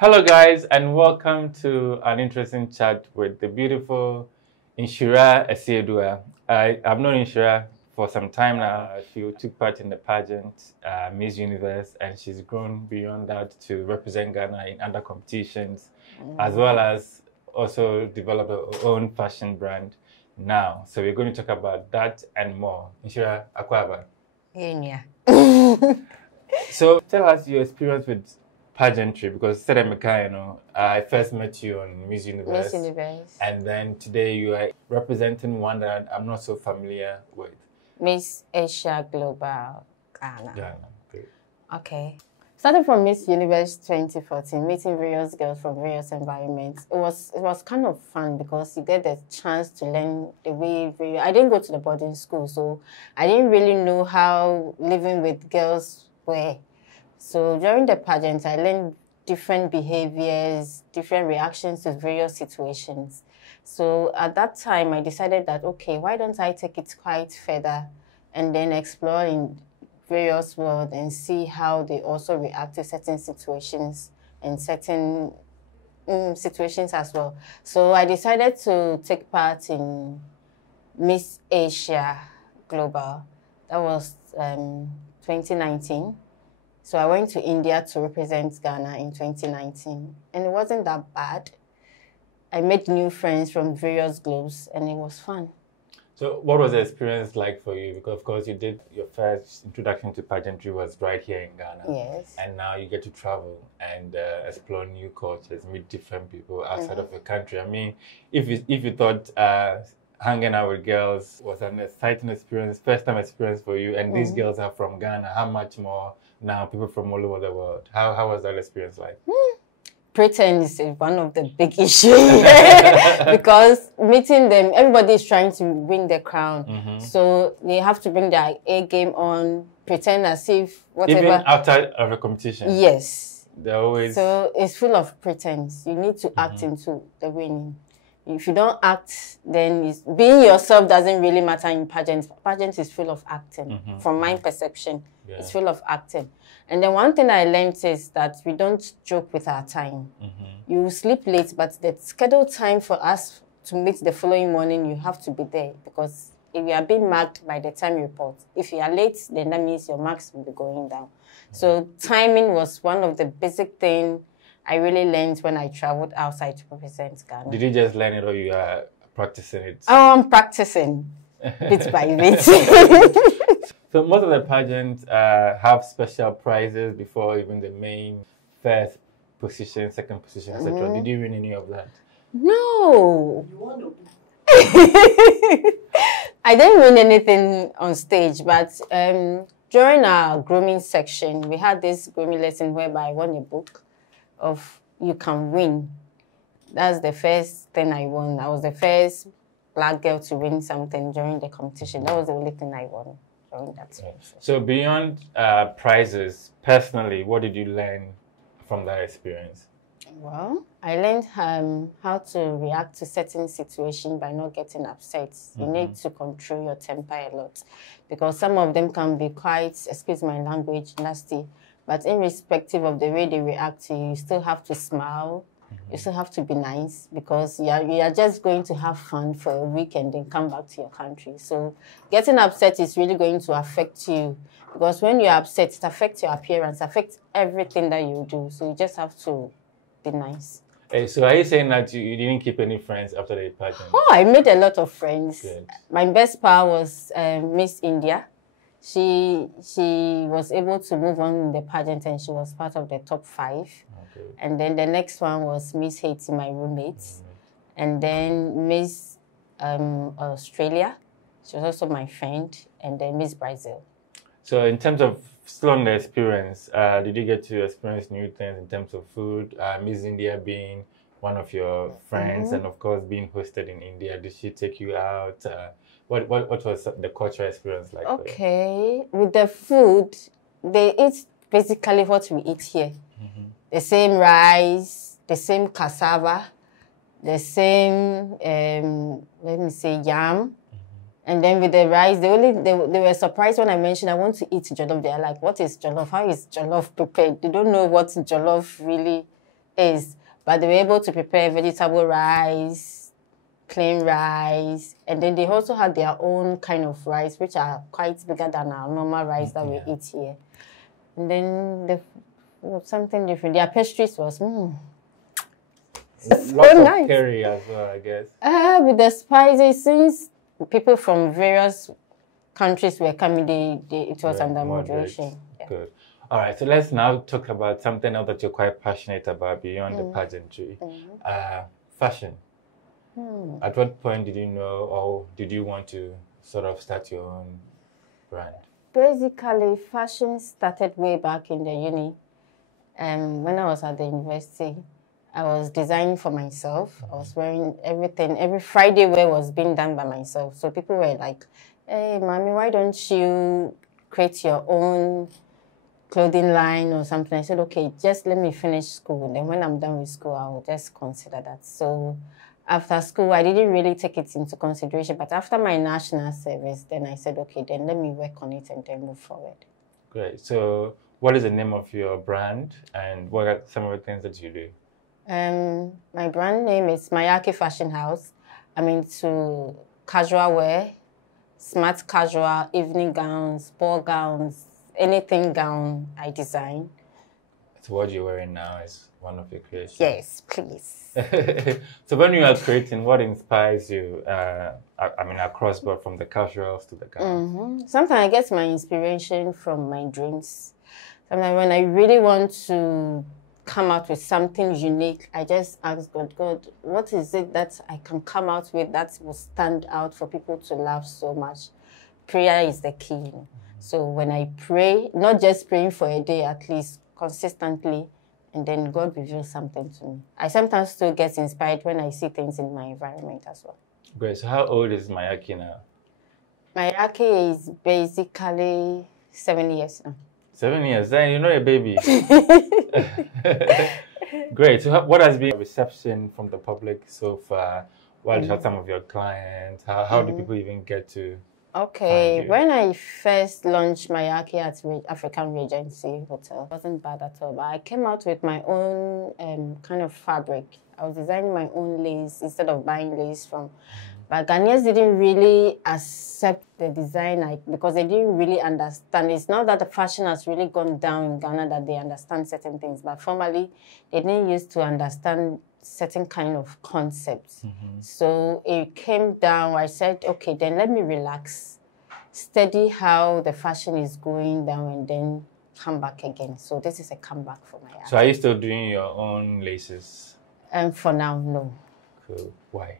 Hello, guys, and welcome to an interesting chat with the beautiful Inshira Esiedua. I've known Inshira for some time now. She took part in the pageant, Miss Universe, and she's grown beyond that to represent Ghana in other competitions, as well as also develop her own fashion brand now. So we're going to talk about that and more. Inshira Akwaba. Yeah. So tell us your experience with pageantry, because I first met you on Miss Universe. Miss Universe. And then today you are representing one that I'm not so familiar with. Miss Asia Global Ghana. Ghana. Great. Okay. Starting from Miss Universe 2014, meeting various girls from various environments. It was kind of fun because you get the chance to learn the way I didn't go to the boarding school, so I didn't really know how living with girls were. So during the pageant, I learned different behaviors, different reactions to various situations. So at that time, I decided that, okay, why don't I take it quite further and then explore in various worlds and see how they also react to certain situations and certain situations as well. So I decided to take part in Miss Asia Global. That was 2019. So I went to India to represent Ghana in 2019. And it wasn't that bad. I made new friends from various globes and it was fun. So what was the experience like for you? Because of course you did your first introduction to pageantry was right here in Ghana. Yes. And now you get to travel and explore new cultures, meet different people outside of the country. I mean, if you thought hanging out with girls was an exciting experience, first time experience for you, and these girls are from Ghana, how much more now people from all over the world? How was that experience like? Pretense is one of the big issues because meeting them, everybody is trying to win the crown. So they have to bring their A game on, pretend as if whatever. Even outside of a competition? Yes. They're always... So it's full of pretense. You need to act into the winning. If you don't act, then being yourself doesn't really matter in pageants. Pageants is full of acting, from my perception. Yeah. It's full of acting. And then one thing I learned is that we don't joke with our time. You sleep late, but the scheduled time for us to meet the following morning, you have to be there. Because if you are being marked by the time you report, if you are late, then that means your marks will be going down. So timing was one of the basic things I really learned when I traveled outside to represent Ghana. Did you just learn it or you are practicing it? Oh, I'm practicing bit by bit. So most of the pageants have special prizes before even the main first position, second position, etc. Did you win any of that? No. I didn't win anything on stage, but during our grooming section, we had this grooming lesson whereby I won a book of You Can Win. That's the first thing I won. I was the first black girl to win something during the competition. That was the only thing I won during that time. So beyond prizes, personally, what did you learn from that experience? Well, I learned how to react to certain situations by not getting upset. You need to control your temper a lot because some of them can be quite, excuse my language, nasty. But irrespective of the way they react to you, you still have to smile. You still have to be nice because you are just going to have fun for a week and then come back to your country. So getting upset is really going to affect you because when you're upset, it affects your appearance, affects everything that you do. So you just have to be nice. Hey, so are you saying that you didn't keep any friends after the pageant? Oh, I made a lot of friends. Good. My best pal was Miss India. She was able to move on in the pageant and she was part of the top 5. Okay. And then the next one was Miss Haiti, my roommate. And then Miss Australia. She was also my friend. And then Miss Brazil. So in terms of still on the experience, did you get to experience new things in terms of food? Miss India being one of your friends and of course being hosted in India. Did she take you out? What was the cultural experience like? Okay, with the food, they eat basically what we eat here. The same rice, the same cassava, the same, let me say, yam. And then with the rice, they were surprised when I mentioned I want to eat jollof. They're like, what is jollof? How is jollof prepared? They don't know what jollof really is. But they were able to prepare vegetable rice, plain rice, and then they also had their own kind of rice, which are quite bigger than our normal rice that we eat here. And then something different. Their pastries was Lots so of nice. curry as well, I guess. With the spices, since people from various countries were coming, it was under moderation. Yeah. Good. All right, so let's now talk about something else that you're quite passionate about beyond the pageantry. Fashion. At what point did you know, or did you want to sort of start your own brand? Basically, fashion started way back in the uni. When I was at the university, I was designing for myself. I was wearing everything. Every Friday wear was being done by myself. So people were like, hey, mommy, why don't you create your own clothing line or something? I said, okay, just let me finish school. Then when I'm done with school, I'll just consider that. So after school, I didn't really take it into consideration. But after my national service, then I said, okay, then let me work on it and then move forward. Great. So what is the name of your brand and what are some of the things that you do? My brand name is Mayaki Fashion House. I'm into casual wear, smart casual, evening gowns, ball gowns, anything gown I design. So what you're wearing now is one of your creations? Yes, please. So when you are creating, what inspires you? I mean, across board from the casuals to the gowns? Sometimes I get my inspiration from my dreams. Sometimes when I really want to come out with something unique, I just ask God, what is it that I can come out with that will stand out for people to laugh so much? Prayer is the key. So when I pray, not just praying for a day, at least consistently, and then God reveals something to me. I sometimes still get inspired when I see things in my environment as well. Great. So how old is Mayaki now? Mayaki is basically 7 years now. 7 years? Then you're not a baby. Great. So what has been the reception from the public so far? What are some of your clients? How do people even get to Okay, when I first launched Mayaki at African Regency Hotel, it wasn't bad at all. But I came out with my own kind of fabric. I was designing my own lace instead of buying lace from. But Ghanaians didn't really accept the design because they didn't really understand. It's not that the fashion has really gone down in Ghana that they understand certain things, but formerly they didn't used to understand certain kind of concepts. So it came down. I said, okay, then let me relax, study how the fashion is going down, and then come back again. So this is a comeback for my art. So are you still doing your own laces? For now, no. Cool. Why?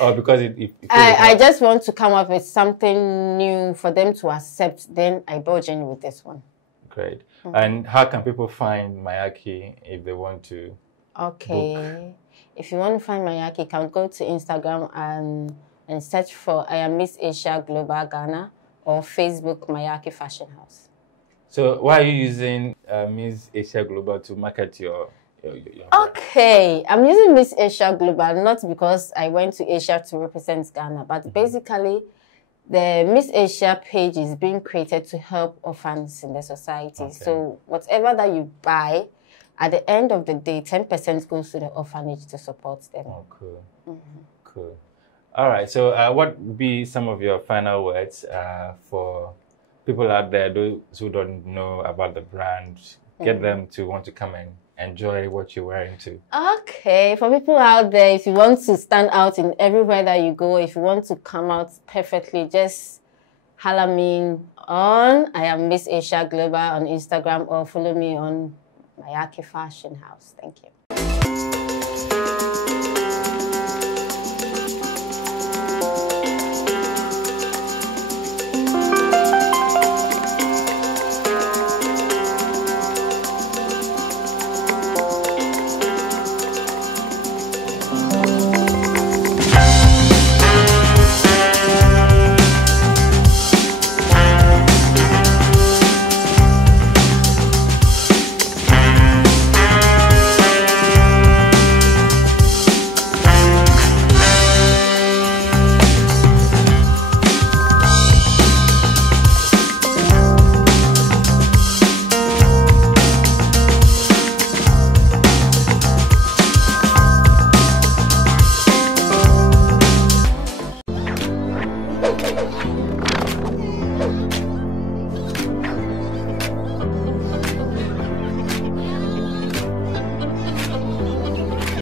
Or because I just want to come up with something new for them to accept. Then I budge in with this one. Great. And how can people find Mayaki if they want to? Okay. Book? If you want to find Mayaki, you can go to Instagram and search for I am Miss Asia Global Ghana or Facebook Mayaki Fashion House. So why are you using Miss Asia Global to market your Okay, I'm using Miss Asia Global not because I went to Asia to represent Ghana, but basically the Miss Asia page is being created to help orphans in the society. Okay. So whatever that you buy, at the end of the day, 10% goes to the orphanage to support them. Oh, cool. Cool. All right, so what would be some of your final words for people out there, those who don't know about the brand, get them to want to come and enjoy what you're wearing too? Okay, for people out there, if you want to stand out in everywhere that you go, if you want to come out perfectly, just holler me on I am Miss Asia Global on Instagram or follow me on Mayaki Fashion House. Thank you.